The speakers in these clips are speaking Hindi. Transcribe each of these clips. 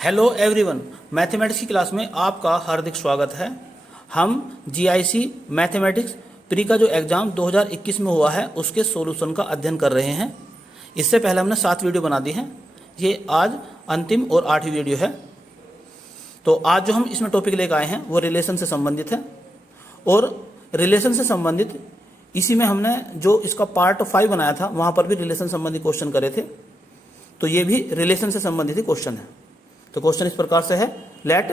हेलो एवरीवन, मैथमेटिक्स की क्लास में आपका हार्दिक स्वागत है। हम जीआईसी मैथमेटिक्स प्री का जो एग्ज़ाम 2021 में हुआ है उसके सॉल्यूशन का अध्ययन कर रहे हैं। इससे पहले हमने 7 वीडियो बना दी हैं। ये आज अंतिम और 8वीं वीडियो है। तो आज जो हम इसमें टॉपिक लेकर आए हैं वो रिलेशन से संबंधित है, और रिलेशन से संबंधित इसी में हमने जो इसका पार्ट 5 बनाया था वहाँ पर भी रिलेशन संबंधी क्वेश्चन करे थे। तो ये भी रिलेशन से संबंधित ही क्वेश्चन है। तो क्वेश्चन इस प्रकार से है, let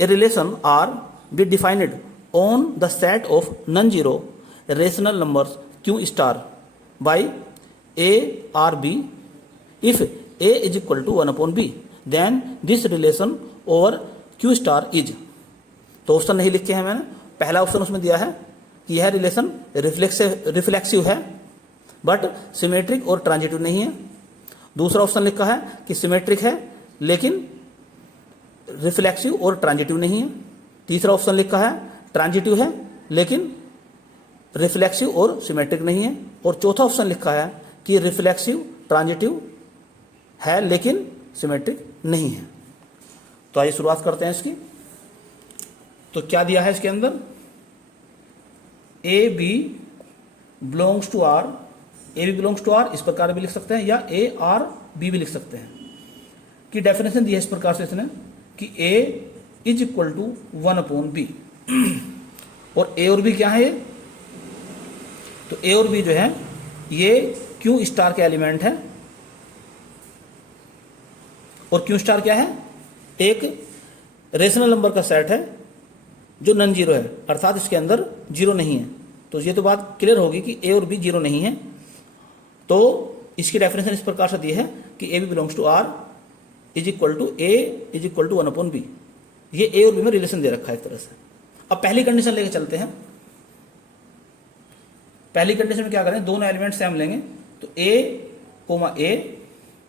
a relation R be defined on the set of non zero rational numbers Q star by a R b if a is equal to 1/b then this relation over Q star is. तो ऑप्शन नहीं लिखे हैं मैंने। पहला ऑप्शन उसमें दिया है कि यह रिलेशन रिफ्लेक्सिव है बट सिमेट्रिक और ट्रांजिटिव नहीं है। दूसरा ऑप्शन लिखा है कि सिमेट्रिक है लेकिन रिफ्लेक्सिव और ट्रांजिटिव नहीं है। तीसरा ऑप्शन लिखा है ट्रांजिटिव है लेकिन रिफ्लेक्सिव और सिमेट्रिक नहीं है। और चौथा ऑप्शन लिखा है कि रिफ्लेक्सिव ट्रांजिटिव है लेकिन सिमेट्रिक नहीं है। तो आइए शुरुआत करते हैं इसकी। तो क्या दिया है इसके अंदर, a b belongs to R, a b belongs to R इस प्रकार भी लिख सकते हैं या ए आर बी भी लिख सकते हैं। की डेफिनेशन दी है इस प्रकार से इसने कि a is equal to 1/b। और a और b क्या है ये? तो a और b जो है ये क्यू स्टार के एलिमेंट है। और क्यू स्टार क्या है? एक रेशनल नंबर का सेट है जो नॉन जीरो है, अर्थात इसके अंदर जीरो नहीं है। तो ये तो बात क्लियर होगी कि a और b जीरो नहीं है। तो इसकी डेफिनेशन इस प्रकार से दी है कि a b belongs to r is equal to a is equal to 1/b। ये ए और बी में रिलेशन दे रखा है एक तरह से। अब पहली कंडीशन लेके चलते हैं। पहली कंडीशन में क्या करें, दोनों एलिमेंट सेम लेंगे। तो ए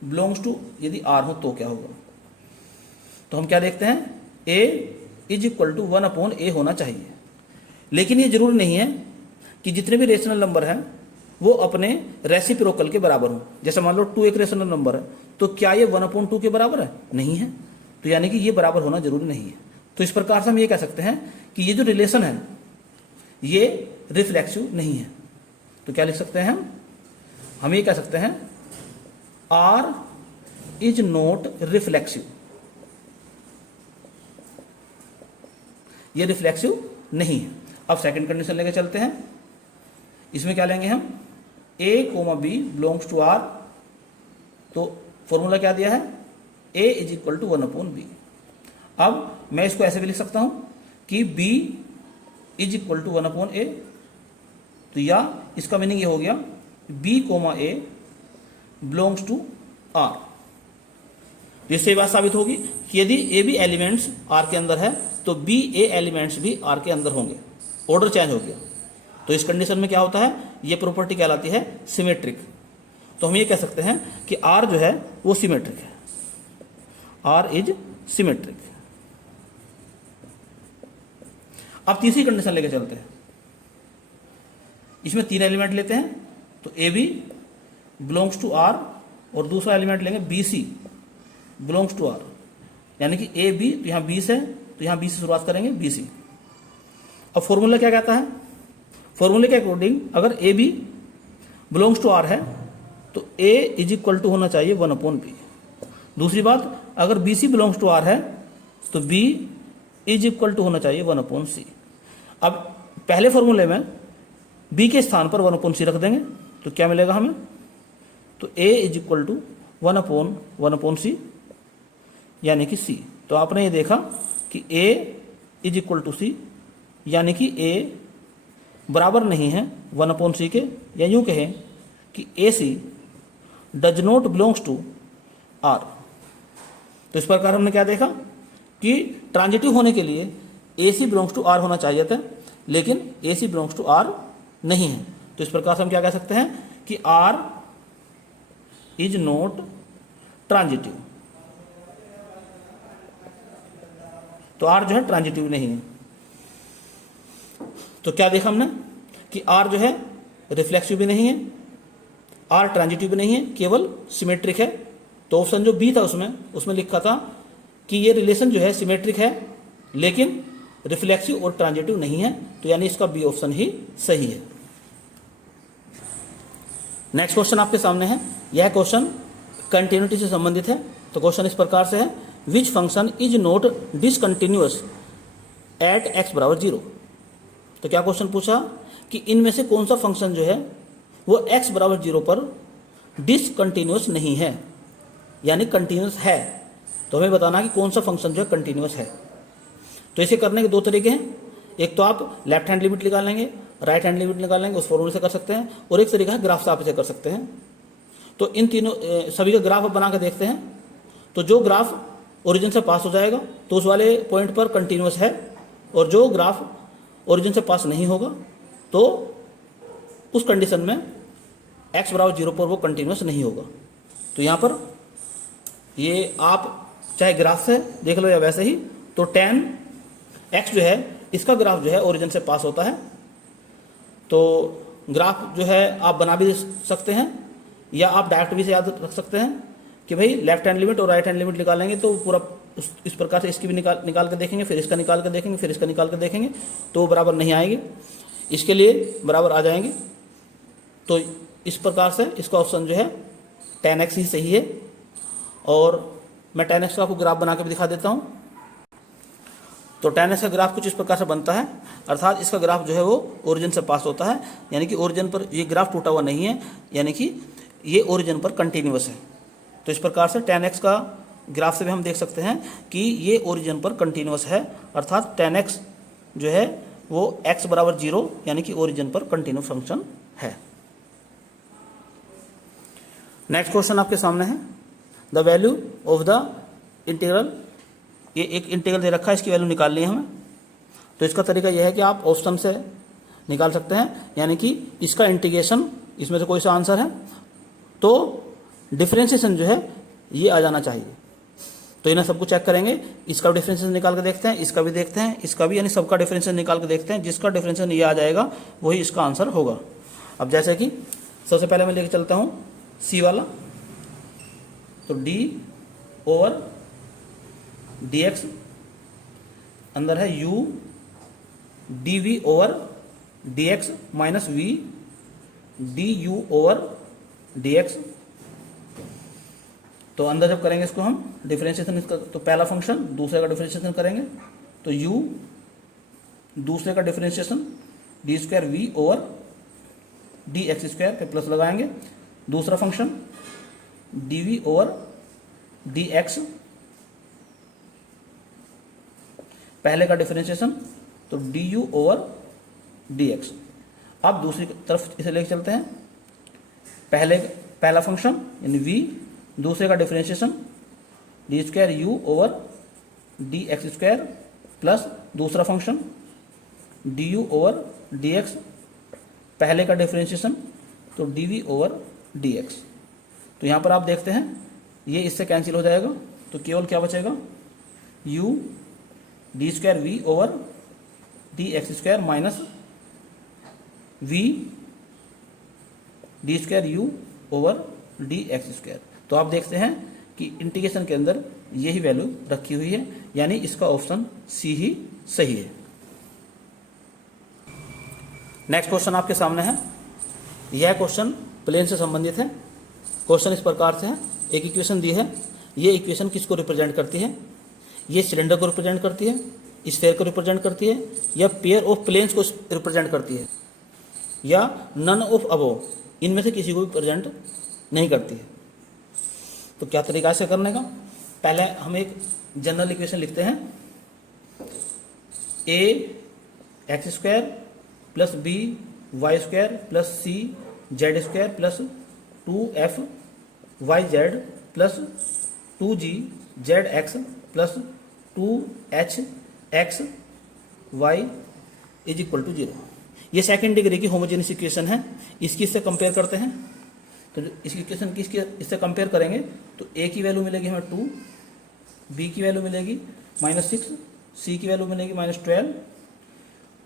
बिलोंग्स टू यदि आर हो तो क्या होगा। तो हम क्या देखते हैं, ए इज इक्वल टू 1/a होना चाहिए। लेकिन ये जरूरी नहीं है कि जितने भी रेशनल नंबर हैं वो अपने रेसिप्रोकल के बराबर हो। जैसे मान लो 2 एक रेशनल नंबर है, तो क्या ये 1/2 के बराबर है? नहीं है। तो यानी कि ये बराबर होना जरूरी नहीं है। तो इस प्रकार से हम ये कह सकते हैं कि ये जो रिलेशन है ये रिफ्लेक्सिव नहीं है। तो क्या लिख सकते हैं हम ये कह सकते हैं आर इज नॉट रिफ्लेक्सिव। ये रिफ्लेक्सिव नहीं है। अब सेकंड कंडीशन लेके चलते हैं। इसमें क्या लेंगे हम, a, b belongs to r। तो फॉर्मूला क्या दिया है, a is equal to 1/b। अब मैं इसको ऐसे भी लिख सकता हूं कि b is equal to 1/a। तो या इसका मीनिंग ये हो गया b, a belongs to r। जिससे बात साबित होगी कि यदि a b एलिमेंट्स r के अंदर है तो b a एलिमेंट्स भी r के अंदर होंगे। ऑर्डर चेंज हो गया। तो इस कंडीशन में क्या होता है, ये प्रॉपर्टी कहलाती है सिमेट्रिक। तो हम ये कह सकते हैं कि R जो है वो सिमेट्रिक है। R is symmetric. अब तीसरी कंडीशन लेके चलते हैं। इसमें 3 एलिमेंट लेते हैं। तो a b belongs to R और दूसरा एलिमेंट लेंगे BC बिलोंग्स टू R। यानी कि ए बी, तो यहाँ 20 है तो यहाँ 20 से शुरुआत करेंगे BC। अब फॉर्मूला क्या कहता है, फॉर्मूले के अकॉर्डिंग अगर a b belongs to R है तो ए इज इक्वल टू होना चाहिए 1/b। दूसरी बात, अगर b c belongs to R है तो बी इज इक्वल टू होना चाहिए 1/c। अब पहले फॉर्मूले में बी के स्थान पर 1/c रख देंगे तो क्या मिलेगा हमें, तो ए इज इक्वल टू 1/1/c यानी कि c। तो आपने ये देखा कि a is equal to c यानी कि a बराबर नहीं है 1/c के, या यूं कहें कि AC does not belongs to R। तो इस प्रकार हमने क्या देखा कि ट्रांजिटिव होने के लिए AC बिलोंग्स टू R होना चाहिए था, लेकिन AC बिलोंग्स टू R नहीं है। तो इस प्रकार से हम क्या कह सकते हैं कि R इज नॉट ट्रांजिटिव। तो R जो है ट्रांजिटिव नहीं है। तो क्या देखा हमने कि R जो है रिफ्लेक्सिव भी नहीं है, R ट्रांजिटिव भी नहीं है, केवल सिमेट्रिक है। तो ऑप्शन जो बी था उसमें लिखा था कि ये रिलेशन जो है सिमेट्रिक है लेकिन रिफ्लेक्सिव और ट्रांजिटिव नहीं है, तो यानी इसका बी ऑप्शन ही सही है। नेक्स्ट क्वेश्चन आपके सामने है, यह क्वेश्चन कंटिन्यूटी से संबंधित है। तो क्वेश्चन इस प्रकार से है, which function is not discontinuous at x बराबर 0। तो क्या क्वेश्चन पूछा कि इनमें से कौन सा फंक्शन जो है वो x बराबर 0 पर डिसकंटिन्यूअस नहीं है, यानी कंटिन्यूअस है। तो हमें बताना कि कौन सा फंक्शन जो है कंटिन्यूअस है। तो इसे करने के दो तरीके हैं, एक तो आप लेफ्ट हैंड लिमिट निकाल लेंगे, राइट हैंड लिमिट निकाल लेंगे, उस फॉर्मूले से कर सकते हैं, और एक तरीका है ग्राफ से आप इसे कर सकते हैं। तो इन तीनों सभी का ग्राफ बना के देखते हैं। तो जो ग्राफ ओरिजिन से पास हो जाएगा तो उस वाले पॉइंट पर कंटिन्यूअस है, और जो ग्राफ ओरिजिन से पास नहीं होगा तो उस कंडीशन में x बराबर 0 पर वो कंटिन्यूअस नहीं होगा। तो यहाँ पर ये आप चाहे ग्राफ से देख लो या वैसे ही, तो tan x जो है इसका ग्राफ जो है ओरिजिन से पास होता है। तो ग्राफ जो है आप बना भी सकते हैं या आप डायरेक्ट भी से याद रख सकते हैं कि भाई लेफ्ट हैंड लिमिट और राइट हैंड लिमिट निकालेंगे तो पूरा इस प्रकार से इसकी भी निकाल के देखेंगे, फिर इसका निकाल के देखेंगे, फिर इसका निकाल के देखेंगे, तो बराबर नहीं आएगी, इसके लिए बराबर आ जाएंगे। तो इस प्रकार से इसका ऑप्शन जो है tan x ही सही है। और मैं tan x का आपको ग्राफ बना के भी दिखा देता हूँ। तो tan x का ग्राफ कुछ इस प्रकार से बनता है, अर्थात इसका ग्राफ जो है वो ओरिजिन से पास होता है, यानी कि ओरिजिन पर ये ग्राफ टूटा हुआ नहीं है, यानी कि ये ओरिजिन पर कंटिन्यूअस है। तो इस प्रकार से tan x का ग्राफ से भी हम देख सकते हैं कि ये ओरिजिन पर कंटिन्यूअस है, अर्थात tan x जो है वो x बराबर 0 यानी कि ओरिजिन पर कंटिन्यूअस फंक्शन है। नेक्स्ट क्वेश्चन आपके सामने है, the value of the integral. ये एक इंटीग्रल दे रखा है, इसकी वैल्यू निकालनी है हमें। तो इसका तरीका यह है कि आप ऑप्शन से निकाल सकते हैं, यानी कि इसका इंटीग्रेशन, इसमें से कोई सा आंसर है तो डिफरेंशिएशन जो है ये आ जाना चाहिए। तो इन्हें सबको चेक करेंगे, इसका डिफरेंशिएशन निकाल के देखते हैं, इसका भी देखते हैं, इसका भी, यानी सबका डिफरेंशिएशन निकाल के देखते हैं। जिसका डिफरेंशिएशन ये आ जाएगा वही इसका आंसर होगा। अब जैसे कि सबसे पहले मैं लेके चलता हूँ सी वाला, तो d ओवर dx अंदर है u dv over dx minus v du over dx। तो अंदर जब करेंगे इसको हम डिफरेंशिएशन, इसका तो पहला फंक्शन दूसरे का डिफरेंशिएशन करेंगे, तो u दूसरे का differentiation d square v over d x square पे प्लस लगाएंगे, दूसरा फंक्शन dv ओवर dx, पहले का डिफरेंशिएशन तो du ओवर dx। अब दूसरी तरफ इसे लेके चलते हैं, पहला फंक्शन यानी v, दूसरे का differentiation d square u over d x square plus दूसरा function d u over d x, पहले का डिफरेंशिएशन तो d v over d x. तो यहाँ पर आप देखते हैं ये इससे कैंसिल हो जाएगा, तो केवल क्या बचेगा u d square v over d x square minus v d square u over d x square. तो आप देखते हैं कि इंटीग्रेशन के अंदर यही वैल्यू रखी हुई है, यानी इसका ऑप्शन सी ही सही है। नेक्स्ट क्वेश्चन आपके सामने है, यह क्वेश्चन प्लेन से संबंधित है। क्वेश्चन इस प्रकार से है, एक इक्वेशन दी है, ये इक्वेशन किसको रिप्रेजेंट करती है? ये सिलेंडर को रिप्रेजेंट करती है, स्फीयर को रिप्रेजेंट करती है, या पेयर ऑफ प्लेन्स को रिप्रेजेंट करती है, या नन ऑफ अबोव, इनमें से किसी को भी प्रेजेंट नहीं करती है। तो क्या तरीका से करने का? पहले हम एक जनरल इक्वेशन लिखते हैं, a x square plus b y square plus c z square plus 2f y z plus 2g z x plus 2h x y is equal to 0। ये सेकेंड डिग्री की होमोजेनियस इक्वेशन है, इसकी इससे कंपेयर करते हैं। तो इस इक्वेशन की इससे कंपेयर करेंगे तो a की वैल्यू मिलेगी हमें 2, b की वैल्यू मिलेगी -6, c की वैल्यू मिलेगी -12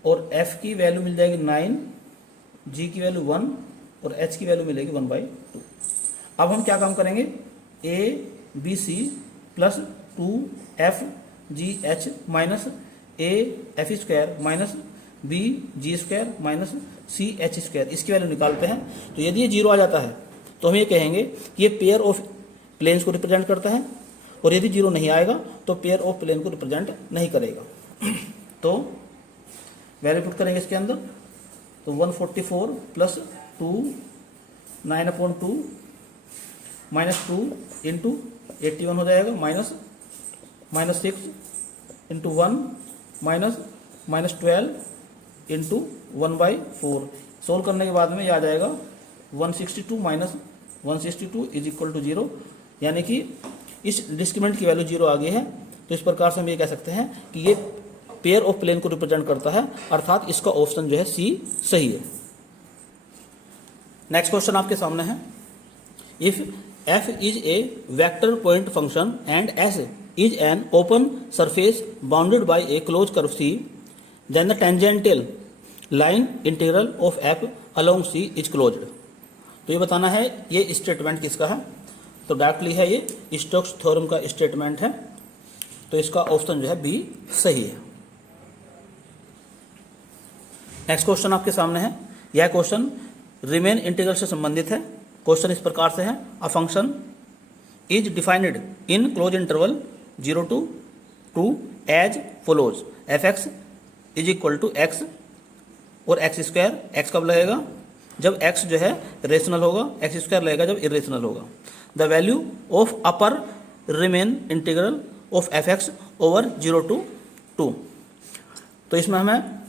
और f की वैल्यू मिल जाएगी 9, g की वैल्यू 1 और h की वैल्यू मिलेगी 1/2। अब हम क्या काम करेंगे, ABC plus 2FGH minus AF² minus BG² minus CH², इसकी वैल्यू निकालते हैं। तो यदि ये 0 आ जाता है तो हम ये कहेंगे कि ये पेयर ऑफ प्लेन्स को रिप्रेजेंट करता है, और यदि 0 नहीं आएगा तो पेयर ऑफ प्लेन को रिप्रेजेंट नहीं करेगा। तो वैल्यू पुट करेंगे इसके अंदर, तो 144 प्लस 2 9/2 माइनस 2 इंटू 81 हो जाएगा, minus 6 into 1 minus 12 into 1/4। Solve करने के बाद में ये आ जाएगा 162 माइनस 162 इज इक्वल टू 0, यानी कि इस डिस्क्रिमिनेंट की वैल्यू 0 आ गई है। तो इस प्रकार से हम ये कह सकते हैं कि ये पेयर ऑफ प्लेन को रिप्रेजेंट करता है, अर्थात इसका ऑप्शन जो है सी सही है। नेक्स्ट क्वेश्चन आपके सामने है, if f is a vector point function and s is an open surface bounded by a close curve c, then the tangential line integral of f along c is closed. तो ये बताना है ये स्टेटमेंट किसका है, तो डायरेक्टली है ये स्टोक्स थ्योरम का स्टेटमेंट है। तो इसका ऑप्शन जो है बी सही है। नेक्स्ट क्वेश्चन आपके सामने है, यह क्वेश्चन रिमेन इंटीग्रल से संबंधित है। क्वेश्चन इस प्रकार से है, a function is defined in close interval 0 to 2 as follows, f(x) is equal to x और x²। x कब लगेगा, जब x जो है रेशनल होगा, x² लगेगा जब इरेशनल होगा। The value of upper remain integral of f(x) over 0 to 2। तो इसमें हमें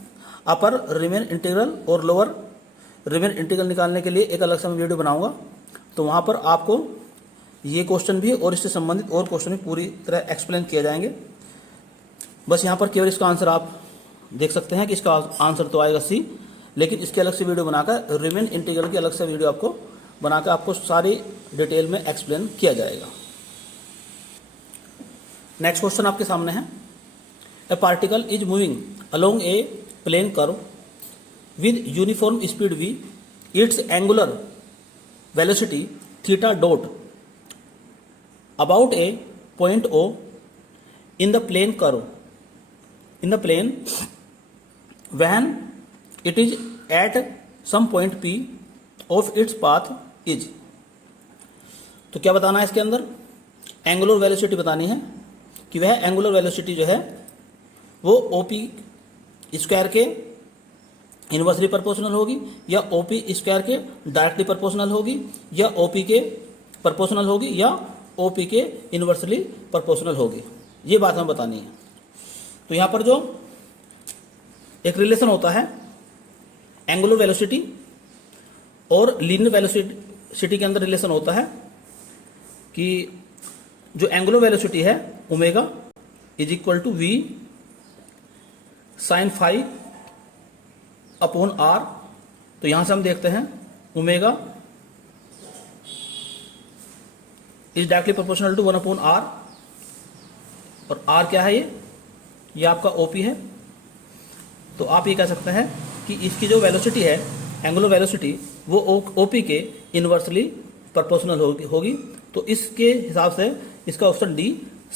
अपर रिमेन इंटीग्रल और लोअर रिमेन इंटीग्रल निकालने के लिए एक अलग से मैं वीडियो बनाऊंगा, तो वहाँ पर आपको ये क्वेश्चन भी और इससे संबंधित और क्वेश्चन भी पूरी तरह एक्सप्लेन किए जाएंगे। बस यहाँ पर केवल इसका आंसर आप देख सकते हैं कि इसका आंसर तो आएगा सी, लेकिन इसके अलग से वीडियो बनाकर रिमेन इंटीग्रल की अलग से वीडियो आपको बनाकर आपको सारी डिटेल में एक्सप्लेन किया जाएगा। नेक्स्ट क्वेश्चन आपके सामने है, a particle is moving along a plane curve with uniform speed v, its angular velocity theta dot about a point O in the plane curve, in the plane when it is at some point P of its path is। तो क्या बताना है इसके अंदर, एंगुलर वेलोसिटी बतानी है कि वह एंगुलर वेलोसिटी जो है वो OP स्क्वायर के इनवर्सली प्रोपोर्शनल होगी, या OP स्क्वायर के डायरेक्टली प्रोपोर्शनल होगी, या OP के प्रोपोर्शनल होगी, या OP के इनवर्सली प्रोपोर्शनल होगी। ये बात हमें बतानी है। तो यहाँ पर जो एक रिलेशन होता है एंगुलर वेलोसिटी और लीनियर वेलोसिटी के अंदर रिलेशन होता है कि जो एंगुलर वेलोसिटी है omega is equal to v sine phi upon r। तो यहां से हम देखते हैं omega is directly proportional to 1/r, और r क्या है, ये आपका OP है। तो आप ये कह सकते हैं कि इसकी जो वेलोसिटी है एंगुलर वेलोसिटी वो OP के इनवर्सली प्रोपोर्शनल होगी। तो इसके हिसाब से इसका ऑप्शन डी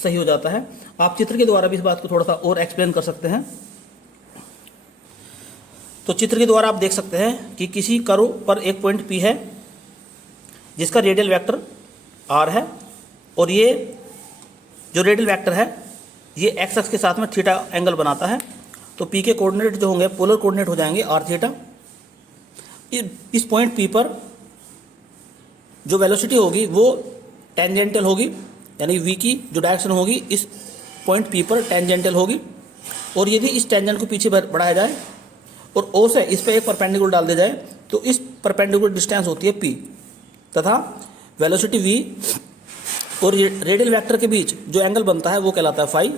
सही हो जाता है। आप चित्र के द्वारा भी इस बात को थोड़ा सा और एक्सप्लेन कर सकते हैं। तो चित्र के द्वारा आप देख सकते हैं कि किसी कर्व पर एक पॉइंट P है जिसका रेडियल वेक्टर R है, और ये जो रेडियल वेक्टर है ये x अक्ष के साथ में थीटा एंगल बनाता है। तो P के कोऑर्डिनेट जो होंगे पोलर कोऑर्डिनेट हो जाएंगे r थीटा। इस पॉइंट P पर जो वेलोसिटी होगी वो टेंजेंटल होगी, यानी v की जो डायरेक्शन होगी इस पॉइंट P पर टेंजेंटल होगी। और यदि इस टेंजेंट को पीछे बढ़ाया जाए और O से इस पर एक परपेंडिकुलर डाल दिया जाए तो इस परपेंडिकुलर डिस्टेंस होती है P, तथा वेलोसिटी v और रेडियल वेक्टर के बीच जो एंगल बनता है वो कहलाता है फाई।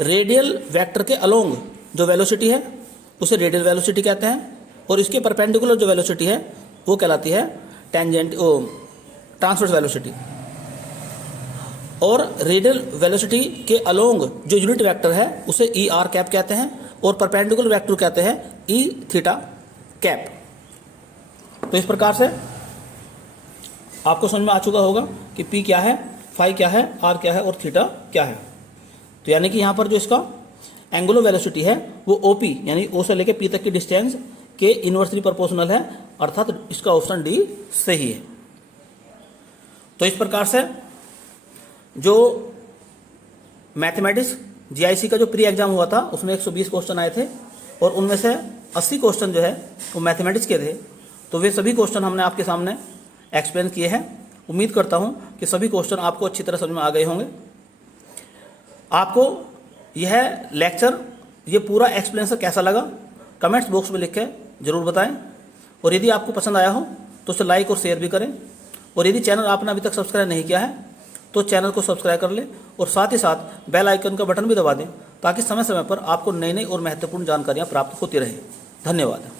रेडियल वेक्टर के अलोंग जो वेलोसिटी है उसे रेडियल वेलोसिटी कहते हैं, और इसके परपेंडिकुलर जो वेलोसिटी है वो कहलाती है ट्रांसवर्स वेलोसिटी। और रेडियल वेलोसिटी के अलोंग जो यूनिट वेक्टर है उसे ई आर कैप कहते हैं, और परपेंडिकुलर वेक्टर कहते हैं ई थीटा कैप। तो इस प्रकार से आपको समझ में आ चुका होगा कि पी क्या है, फाई क्या है, आर क्या है और थीटा क्या है। तो यानी कि यहाँ पर जो इसका एंगुलर वेलोसिटी है वो ओपी यानी ओ से लेकर पी तक की डिस्टेंस के इन्वर्सली प्रोपोर्शनल है, अर्थात इसका ऑप्शन डी सही है। तो इस प्रकार से जो मैथमेटिक्स जीआईसी का जो प्री एग्जाम हुआ था उसमें 120 क्वेश्चन आए थे और उनमें से 80 क्वेश्चन जो है वो मैथमेटिक्स के थे। तो वे सभी क्वेश्चन हमने आपके सामने एक्सप्लेन किए हैं। उम्मीद करता हूं कि सभी क्वेश्चन आपको अच्छी तरह समझ में आ गए होंगे। आपको यह लेक्चर, ये पूरा एक्सप्लेनेशन कैसा लगा कमेंट्स बॉक्स में लिख के जरूर बताएं, और यदि आपको पसंद आया हो तो उसे लाइक और शेयर भी करें, और यदि चैनल आपने अभी तक सब्सक्राइब नहीं किया है तो चैनल को सब्सक्राइब कर लें और साथ ही साथ बेल आइकन का बटन भी दबा दें ताकि समय समय पर आपको नई नई और महत्वपूर्ण जानकारियाँ प्राप्त होती रहे। धन्यवाद।